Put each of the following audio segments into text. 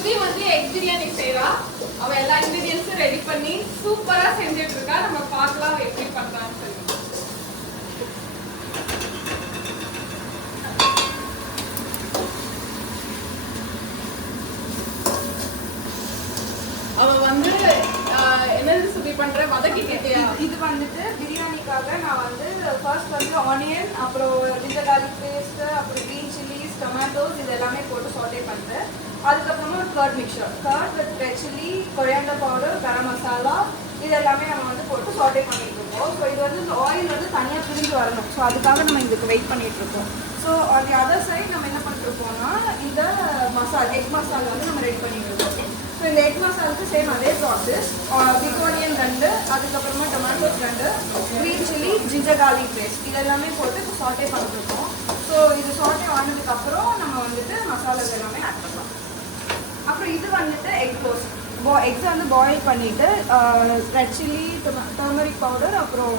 சுபி வந்து எக் பிரியாணி செய்றா. அவ எல்லா இன்கிரிடியன்ட்ஸும் ரெடி பண்ணி சூப்பரா செஞ்சுட்டு இருக்கா. நம்ம பார்க்கலாம் அவ எப்படி பண்றான்னு சொல்லி. அவ வந்து என்னது சுபி பண்ற வதக்கிட்டியா? இது வந்துட்டு பிரியாணிக்காக நான் வந்து ஃபர்ஸ்ட் வந்து ஆனியன், அப்புறம் ஜிஞ்சர் கார்லிக் பேஸ்ட், அப்புறம் கிரீன் சில்லிஸ், டொமேட்டோஸ் இது எல்லாமே போட்டு சாட்டே பண்ணுறேன். அதுக்கப்புறமா curd mixture, curd with red chilli, coriander powder, garam masala இது எல்லாமே நம்ம வந்து போட்டு சாட்டே பண்ணிட்டு இருக்கோம். ஸோ இது வந்து ஆயில் வந்து தனியாக பிரிஞ்சு வரணும். ஸோ அதுக்காக நம்ம இதுக்கு வெயிட் பண்ணிட்டு இருக்கோம். ஸோ அந்த அதர் சைட் நம்ம என்ன பண்ணிருக்கோம்னா இந்த மசாலா எக் மசாலா வந்து நம்ம ரெடி பண்ணிட்டு இருக்கோம். ஸோ இந்த எக் மசாலுக்கு சேம் அதே ப்ராசஸ். பிக் ஆனியன் 2, அதுக்கப்புறமா tomatoes 2, green chilli, ginger garlic paste இது எல்லாமே போட்டு இப்போ சாட்டே பண்ணிருக்கோம். ஸோ இது சாட்டே ஆனதுக்கப்புறம் நம்ம வந்துட்டு மசாலாஸ் எல்லாமே ஆட் பண்ணலாம். அப்புறம் இது வந்துட்டு எக் டோஸ்ட். எக்ஸை வந்து பாயில் பண்ணிவிட்டு ரெட் சில்லி, டர்மரிக் பவுடர், அப்புறம்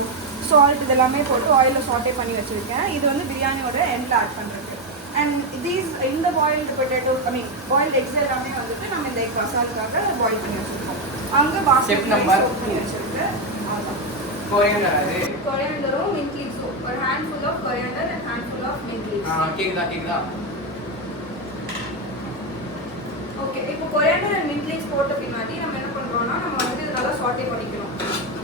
சால்ட் இதெல்லாமே போட்டு ஆயிலில் சாட்டே பண்ணி வச்சுருக்கேன். இது வந்து பிரியாணியோட எண்டில் ஆட் பண்ணுறது. அண்ட் இந்த பாயில்டு பொட்டேட்டோ பாயில்டு எக்ஸ் எல்லாமே வந்துட்டு நம்ம இந்த எக் மசாலுக்காக பாயில் பண்ணி வச்சுருக்கோம். அங்கே பாஸ்மதி ரைஸ் பண்ணி வச்சுருக்கு. கொரியாண்டரும் மின்ட் லீவ்ஸும் ஒரு handful of coriander and handful of mint leaves. கேக்குதா ஓகே. இப்போ கொரியாண்டர் அண்ட் மின்ட் லீவ்ஸ் போட்ட பின்னாடி நம்ம என்ன பண்ணுறோம்னா நம்ம வந்து இது நல்லா சாட்டே பண்ணிக்கணும்.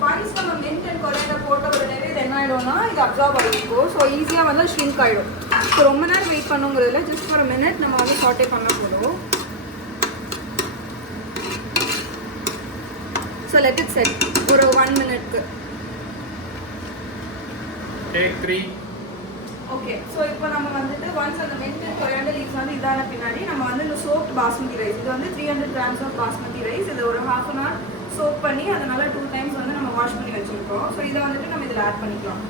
ஒன்ஸ் நம்ம மின்ட் அண்ட் கொரியாண்டர் போட்ட உடனே இது என்ன ஆகிடும்னா இது அப்சார்ப் ஆகிருக்கும். ஸோ ஈஸியாக வந்து ஷ்ரிங்க் ஆகிடும். ஸோ ரொம்ப நேரம் வெயிட் பண்ணுங்கிறதுல ஜஸ்ட் ஃபார் மினிட் நம்ம வந்து சாட்டே பண்ண போதும். ஸோ லெட் இட் செட் ஒரு 1 மினிட்க்கு. டேக் 3. ஓகே. ஸோ இப்போ நம்ம வந்துட்டு ஒன்ஸ் அந்த மின்ட் அண்ட் கொரியாண்டர் லீவ்ஸ் வந்து இதான பின்னாடி நம்ம வந்து இந்த சோப்ட் பாஸ்மதி ரைஸ் இது வந்து 300 grams ஆஃப் பாஸ்மதி ரைஸ் இது ஒரு ½ an hour சோப் பண்ணி அதனால 2 times வந்து நம்ம வாஷ் பண்ணி வச்சுருக்கோம். ஸோ இதை வந்துட்டு நம்ம இதில் ஆட் பண்ணிக்கலாம்.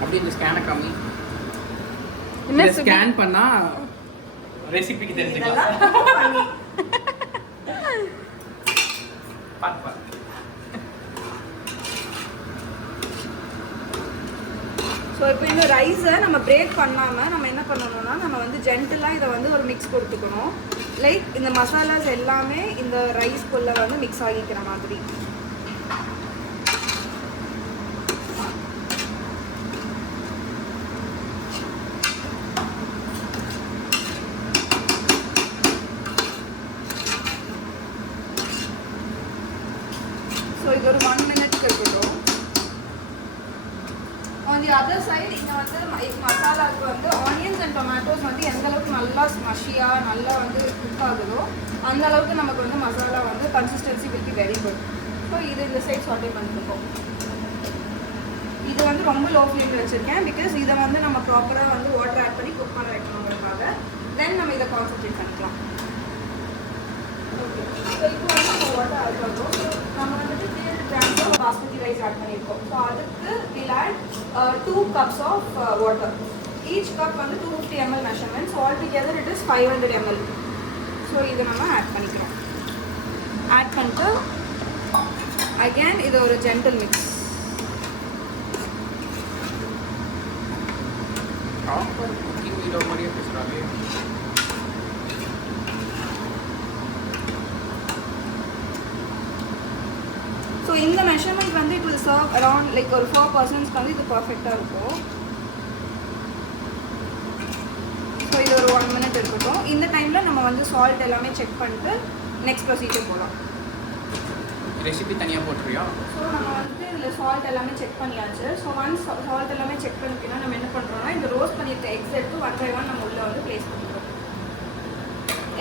அப்படி இந்த ஸ்கேனை காமி. என்ன ஸ்கேன் பண்ணா ரெசிபிக்கு தெரிஞ்சுக்கலாம். பாத்து ஸோ இப்போ இந்த ரைஸை நம்ம பிரேக் பண்ணாமல் நம்ம என்ன பண்ணணும்னா நம்ம வந்து ஜென்டலாக இதை வந்து ஒரு மிக்ஸ் கொடுத்துக்கணும். லைக் இந்த மசாலாஸ் எல்லாமே இந்த ரைஸ்க்குள்ளே வந்து மிக்ஸ் ஆகிக்கிற மாதிரி. ஸோ இது ஒரு 1 minute இருக்கட்டும். ஆன் தி அதர் சைடு இங்கே வந்து மசாலாவுக்கு வந்து ஆனியன்ஸ் அண்ட் டொமேட்டோஸ் வந்து எந்த அளவுக்கு நல்லா ஸ்மஷியாக நல்லா வந்து குக் ஆகுதோ அந்த அளவுக்கு நமக்கு வந்து மசாலா வந்து consistency will be very good. So இது இந்த சைட் சாட்டே பண்ணிருக்கோம். இது வந்து ரொம்ப லோ ஃப்ளேமில் வச்சுருக்கேன் பிகாஸ் இதை வந்து நம்ம ப்ராப்பராக வந்து வாட்டர் ஆட் பண்ணி குக் பண்ண வைக்கணுங்கிறதுக்காக. தென் நம்ம இதை கான்சன்ட்ரேட் பண்ணிக்கலாம். ஓகே. ஸோ இப்போ வந்து நம்ம வாட்டர் ஆட் பண்ணுறோம். நம்ம வந்துட்டு 300 grams of basmati rice add பண்ணியிருக்கோம். ஸோ அதுக்கு will add 2 cups of water. Each cup வந்து 250 ml measurement. So altogether it is 500 ml. So இதை நம்ம ஆட் பண்ணிக்கிறோம். ஆட் பண்ணிட்டு அகேன் இது ஒரு ஜென்டல் மிக்ஸ். குக்கிங் வீடியோ மாதிரியே பேசுகிறாங்க. ஸோ இந்த மெஷர்மெண்ட் வந்து it will serve around like ஒரு 4 persons வந்து இது பர்ஃபெக்டாக இருக்கும். ஸோ இது ஒரு 1 minute இருக்கட்டும். இந்த டைமில் நம்ம வந்து சால்ட் எல்லாமே செக் பண்ணிட்டு நெக்ஸ்ட் ப்ரொசீஜர் போகலாம். ரெசிபி தனியாக போட்டுருவியா? ஸோ நம்ம வந்து இதில் சால்ட் எல்லாமே செக் பண்ணியாச்சு. ஸோ ஒன்ஸ் சால்ட் எல்லாமே செக் பண்ணிட்டோம்னா நம்ம என்ன பண்ணுறோம்னா இந்த ரோஸ்ட் பண்ணியிருக்க எக்ஸ் எடுத்து 1 by 1 நம்ம உள்ளே வந்து ப்ளேஸ் பண்ணிக்கிறோம்.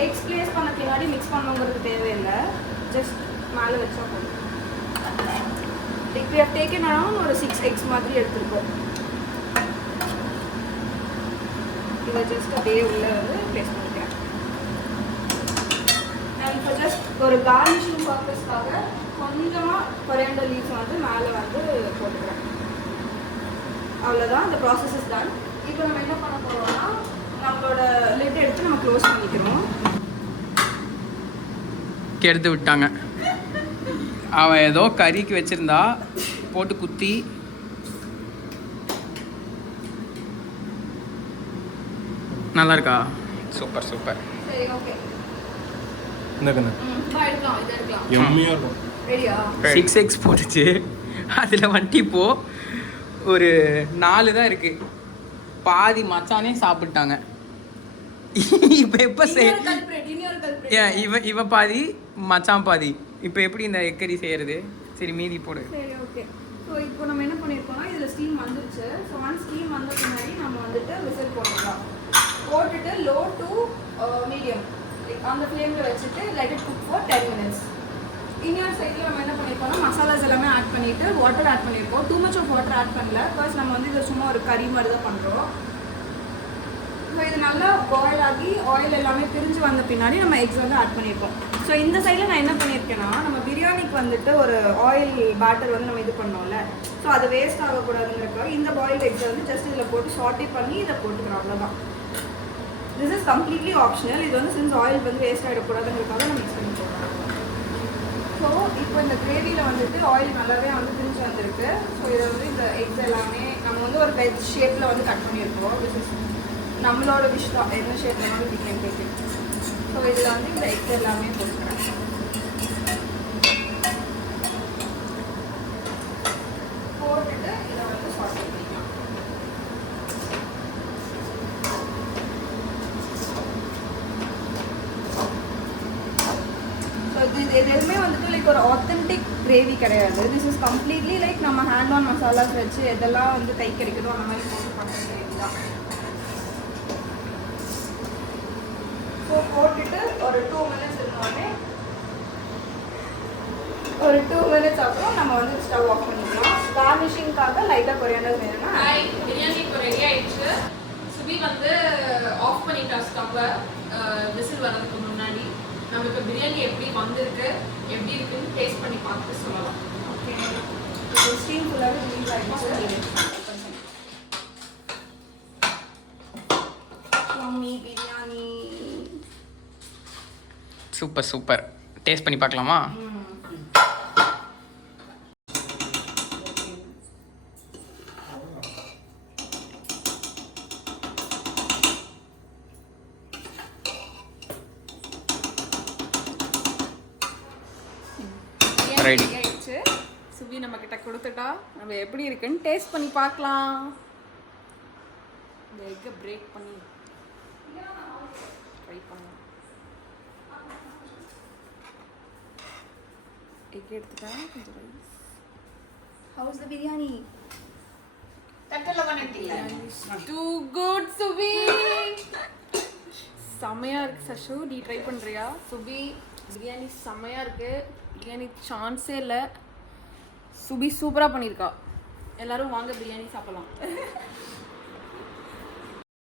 எக்ஸ் ப்ளேஸ் பண்ண பின்னாடி மிக்ஸ் பண்ணுங்கிறது தேவையில்லை. ஜஸ்ட் மேலே வச்சா போதும். Like we have taken around ஒரு 6 eggs மாதிரி எடுத்துருக்கோம். இதை ஜஸ்ட் அப்படியே உள்ளே வந்து ப்ளேஸ் பண்ணிக்கிறேன். அண்ட் இப்போ ஜஸ்ட் ஒரு கார்னிஷிங் பர்பஸ்க்காக கொஞ்சமாக கொரியாண்டர் லீவ்ஸ் வந்து மேலே வந்து போட்டுக்கிறேன். அவ்வளோதான். இந்த ப்ராசஸ் இஸ் டன். இப்போ நம்ம என்ன பண்ண போகிறோம்னா நம்மளோட லிட் எடுத்து நம்ம க்ளோஸ் பண்ணிக்கிறோம். கெடுத்து விட்டாங்க. அவன் ஏதோ கறிக்கு வச்சுருந்தா போட்டு குத்தி நல்லா இருக்கா? Super super. சரி ஓகே. இந்த கண்ணு எடுக்கலாம், இதை எடுக்கலாம். எம்மியாக இருக்கும். ரெடியா? 6x போட்டுச்சு. அதில் வந்துட்டு இப்போ ஒரு 4 தான் இருக்கு. பாதி மச்சானே சாப்பிட்டாங்க. இப்போ எப்போ ஏன் இவ பாதி மச்சான் பாதி. இப்போ எப்படி இந்த எக்கரி செய்யறது? சரி மீதி போடு. சரி ஓகே. ஸோ இப்போ நம்ம என்ன பண்ணியிருக்கோம்னா இதில் ஸ்டீம் வந்துருச்சு. ஸோ ஒன் ஸ்டீம் வந்த பின்னாடி நம்ம வந்துட்டு விசில் போட்டுக்கலாம். போட்டுட்டு லோ டு மீடியம் அந்த ஃப்ளேமில் வச்சுட்டு let it cook for 10 minutes. இன்னொரு சைடில் நம்ம என்ன பண்ணியிருக்கோம்னா மசாலாஸ் எல்லாமே ஆட் பண்ணிவிட்டு வாட்டர் ஆட் பண்ணியிருக்கோம். Too much of water add பண்ணல. பிகாஸ் நம்ம வந்து இதை சும்மா ஒரு கறி மாதிரி தான் பண்ணுறோம். ஸோ இது நல்லா பாயில் ஆகி ஆயில் எல்லாமே பிரிஞ்சு வந்த பின்னாடி நம்ம எக்ஸ் வந்து ஆட் பண்ணியிருக்கோம். ஸோ இந்த சைடில் நான் என்ன பண்ணியிருக்கேன்னா நம்ம பிரியாணிக்கு வந்துட்டு ஒரு ஆயில் பேட்டர் வந்து நம்ம இது பண்ணோம்ல, ஸோ அது வேஸ்ட் ஆகக்கூடாதுங்கிறக்காக இந்த பாயில்டு எக்ஸை வந்து ஜஸ்ட் இதில் போட்டு சாட்டே பண்ணி இதை போட்டுக்கிறோம், அவ்வளோதான். This is completely optional. இது வந்து சின்ஸ் ஆயில் வந்து வேஸ்ட் ஆகிடக்கூடாதுங்கிறதுக்காக நம்ம மிக்ஸ் பண்ணி போடுறோம். ஸோ இப்போ இந்த கிரேவியில் வந்துட்டு ஆயில் நல்லாவே வந்து பிரிஞ்சு வந்திருக்கு. ஸோ இதை வந்து இந்த எக்ஸ் எல்லாமே நம்ம வந்து ஒரு வெஜ் ஷேப்பில் வந்து கட் பண்ணியிருக்கோம். திஸ் இஸ் நம்மளோட விஷ் தான், என்ன ஷேப்பில் வந்து we can take it. So இதில் வந்து இந்த எக்ஸ் எல்லாமே போட்டுக்கிறேன். போட்டுட்டு இதை வந்து சாட்டே பண்ணிக்கலாம். ஸோ இது எதுவுமே வந்துட்டு லைக் ஒரு ஆத்தென்டிக் கிரேவி கிடையாது. திஸ் இஸ் கம்ப்ளீட்லி லைக் நம்ம ஹேண்ட் ஆன் மசாலாஸ் வச்சு எதெல்லாம் வந்து கை கிடைக்குதோ அந்த மாதிரி போட்டு பண்ணுற கிரேவி தான். ஸோ போட்டுட்டு ஒரு 2 minutes இருந்தோடனே ஒரு 2 minutes அப்புறம் நம்ம வந்து ஸ்டவ் ஆஃப் பண்ணிக்கலாம். கார்னிஷிங்காக லைட்டாக கொரியாண்டர் வேணும்னா பிரியாணி இப்போ ரெடி ஆயிடுச்சு. சுபி வந்து ஆஃப் பண்ணிட்டா ஸ்டவ்வை விசில் வர்றதுக்கு முன்னாடி. நம்ம இப்போ பிரியாணி எப்படி வந்திருக்கு எப்படி இருக்குன்னு டேஸ்ட் பண்ணி பார்த்து சொல்லலாம். ஓகே. ஸ்டீம் ஃபுல்லாகவே ரிலீஸ் ஆகிடுச்சு. Biryani super super. டேஸ்ட் பண்ணி பார்க்கலாமா? ரெடி ஆயிடுச்சு. சுபி நம்ம கிட்ட கொடுத்துட்டா நம்ம எப்படி இருக்குன்னு டேஸ்ட் பண்ணி பார்க்கலாம். இந்த எக்கை பிரேக் பண்ணி ட்ரை பண்ணலாம். எக் எடுத்துட்டா கொஞ்சம் ரைஸ். ஹவுஸ் த பிரியாணி டூ குட் சுபி. செமையா இருக்கு சஷு. நீ ட்ரை பண்றியா? சுபி பிரியாணி செமையா இருக்கு. பிரியாணி சான்ஸே இல்லை. சுபி சூப்பராக பண்ணியிருக்கா. எல்லாரும் வாங்க பிரியாணி சாப்பிடலாம்.